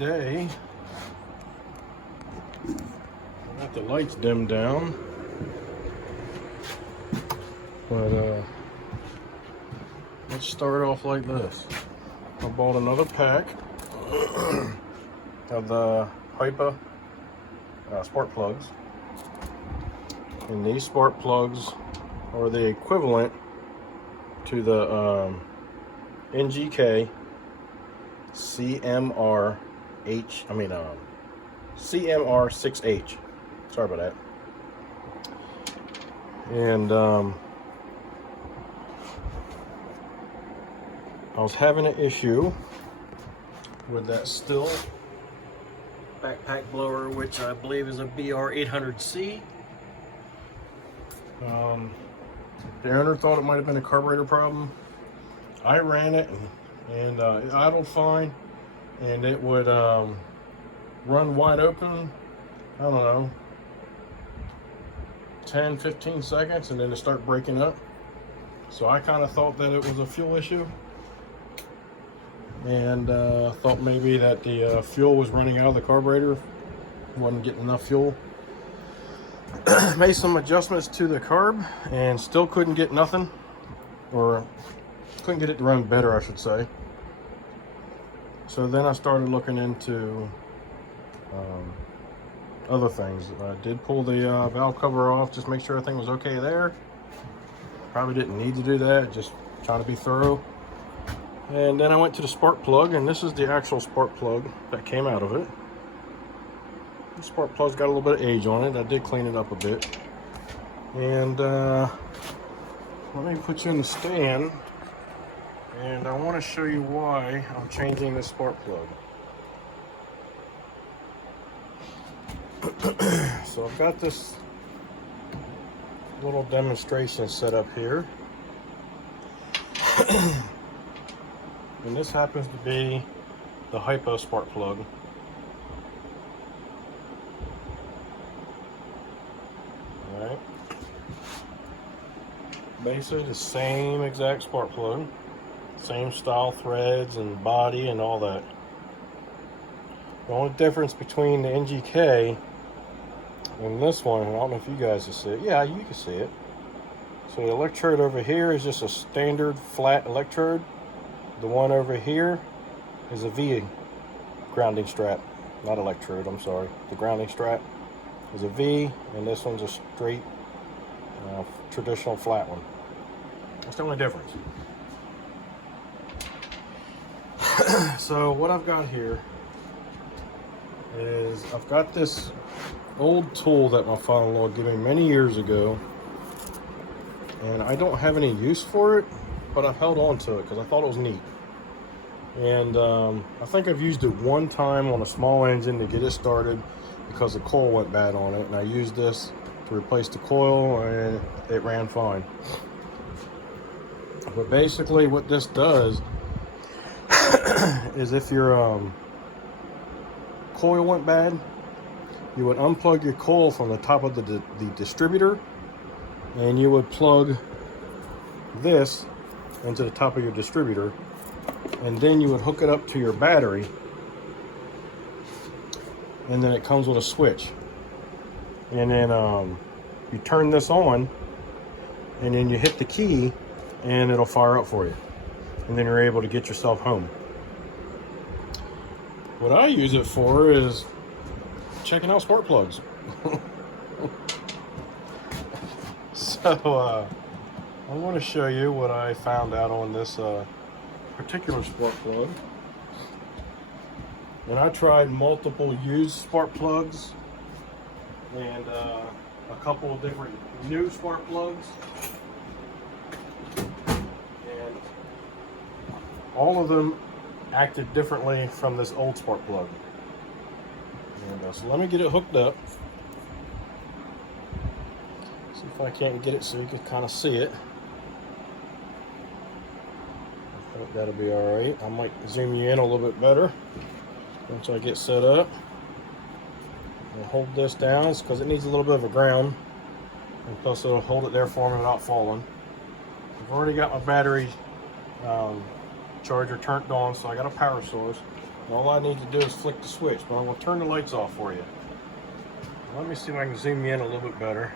today. I got the lights dimmed down, but let's start off like this. I bought another pack of the Hypa spark plugs, and these spark plugs are the equivalent to the NGK CMR6H. Sorry about that. And I was having an issue with that Stihl backpack blower, which I believe is a BR800C. The owner thought it might have been a carburetor problem. I ran it and it idled fine, and it would run wide open, I don't know, 10-15 seconds, and then it start breaking up. So I kind of thought that it was a fuel issue, and thought maybe that the fuel was running out of the carburetor, wasn't getting enough fuel. Made some adjustments to the carb and still couldn't get nothing, or couldn't get it to run better, I should say. So then I started looking into other things. I did pull the valve cover off, just make sure everything was okay there. Probably didn't need to do that, just trying to be thorough. And then I went to the spark plug, and this is the actual spark plug that came out of it. The spark plug's got a little bit of age on it. I did clean it up a bit. And let me put you in the stand, and I want to show you why I'm changing the spark plug. So I've got this little demonstration set up here. And this happens to be the Hypa spark plug. Alright. Basically the same exact spark plug. Same style threads and body and all that. The only difference between the NGK and this one, I don't know if you guys can see it. Yeah, you can see it. So the electrode over here is just a standard flat electrode. The one over here is a V grounding strap. Not electrode, I'm sorry. The grounding strap is a V, and this one's a straight, traditional flat one. That's the only difference. So what I've got here is I've got this old tool that my father-in-law gave me many years ago, and I don't have any use for it, but I've held on to it because I thought it was neat. And I think I've used it one time on a small engine to get it started because the coil went bad on it, and I used this to replace the coil, and it ran fine. But basically what this does is if your coil went bad, you would unplug your coil from the top of the distributor, and you would plug this into the top of your distributor, and then you would hook it up to your battery, and then it comes with a switch, and then you turn this on, and then you hit the key, and it'll fire up for you, and then you're able to get yourself home. What I use it for is checking out spark plugs. So I want to show you what I found out on this particular spark plug. And I tried multiple used spark plugs and a couple of different new spark plugs, and all of them acted differently from this old spark plug. And, so let me get it hooked up. See if I can't get it so you can kind of see it. I think that'll be alright. I might zoom you in a little bit better once I get set up. I'll hold this down because it needs a little bit of a ground, and plus it'll hold it there for me without falling. I've already got my battery charger turned on, so I got a power source. All I need to do is flick the switch, but I'm going to turn the lights off for you. Let me see if I can zoom you in a little bit better.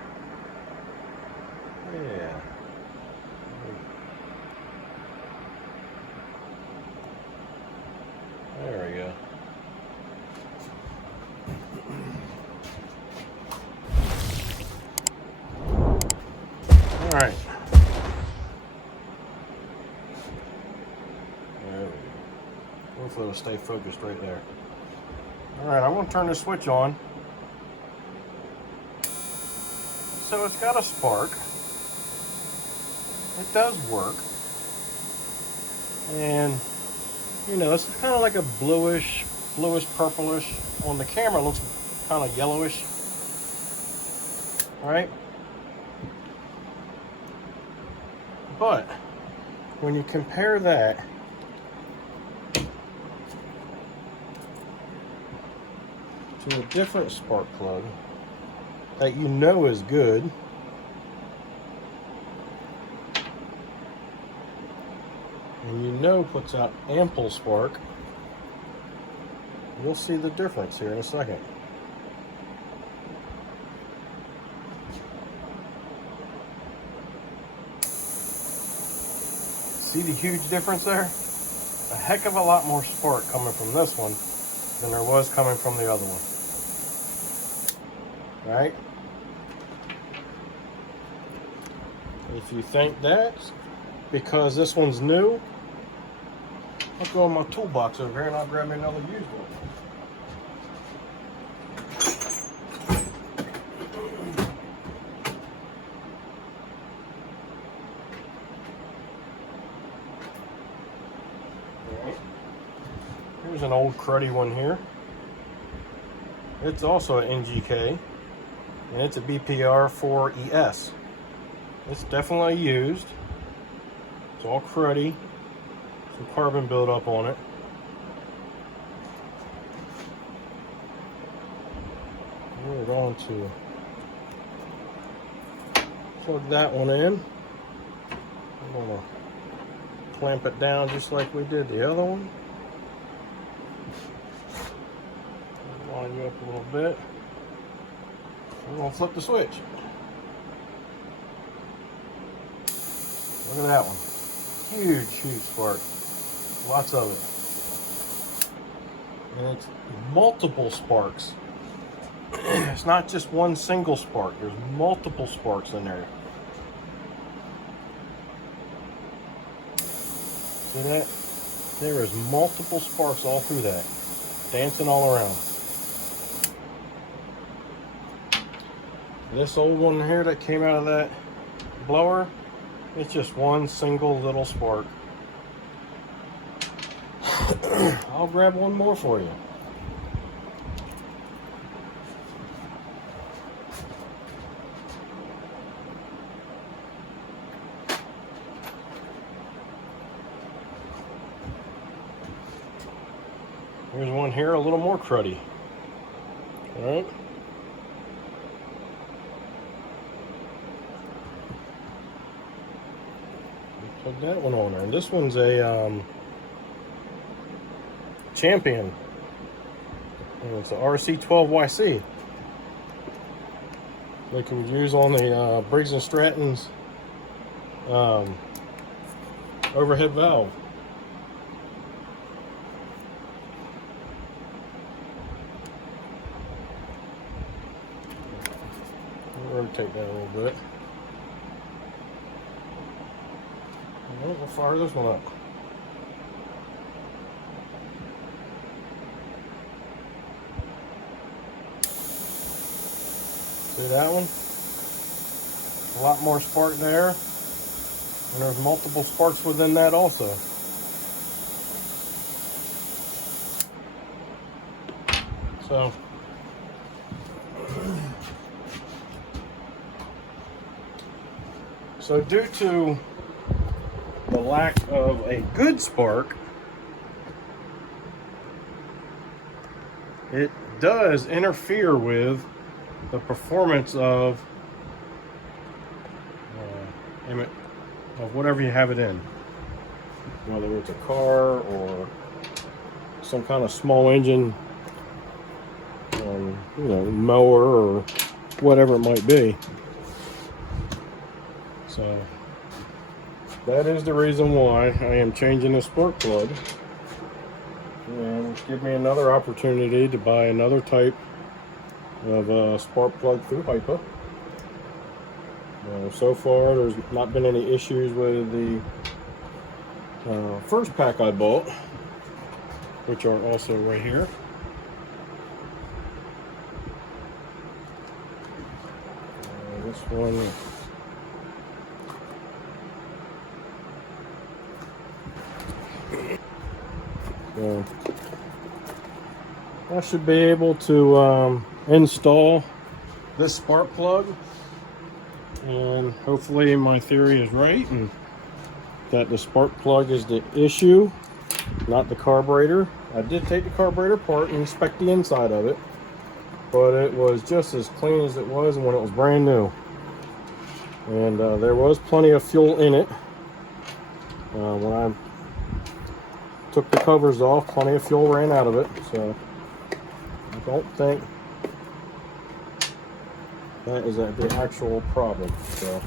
Yeah. There we go. All right. There we go. Hopefully it'll stay focused right there. All right, I'm going to turn the switch on. So it's got a spark. It does work. And, you know, it's kind of like a bluish purplish. On the camera, it looks kind of yellowish. Right? But when you compare that to a different spark plug that you know is good, and you know puts out ample spark, you'll see the difference here in a second. See the huge difference there? A heck of a lot more spark coming from this one than there was coming from the other one. Right? If you think that's because this one's new, I'll go in my toolbox over here and I'll grab me another used one. Here's an old cruddy one here. It's also an NGK, and it's a BPR 4ES. It's definitely used. It's all cruddy, some carbon buildup on it. We're going to plug that one in. I'm going to clamp it down just like we did the other one. Line you up a little bit. I'm going to flip the switch. Look at that one. Huge, huge spark. Lots of it. And it's multiple sparks. It's not just one single spark. There's multiple sparks in there. See that? There is multiple sparks all through that. Dancing all around. This old one here that came out of that blower, it's just one single little spark. I'll grab one more for you. Here's one here, a little more cruddy. All right. Put that one on there. And this one's a Champion. And it's a RC12YC. They can use on the Briggs & Stratton's overhead valve. Rotate that a little bit. We'll fire this one up. See that one? A lot more spark there. And there's multiple sparks within that also. So due to the lack of a good spark, it does interfere with the performance of whatever you have it in, whether it's a car or some kind of small engine, you know, mower or whatever it might be. So that is the reason why I am changing the spark plug, and which give me another opportunity to buy another type of spark plug through Hypa. So far, there's not been any issues with the first pack I bought, which are also right here. This one. So I should be able to install this spark plug, and hopefully my theory is right, and that the spark plug is the issue, not the carburetor. I did take the carburetor apart and inspect the inside of it, but it was just as clean as it was when it was brand new, and there was plenty of fuel in it. When I took the covers off, plenty of fuel ran out of it, so I don't think that is the actual problem. So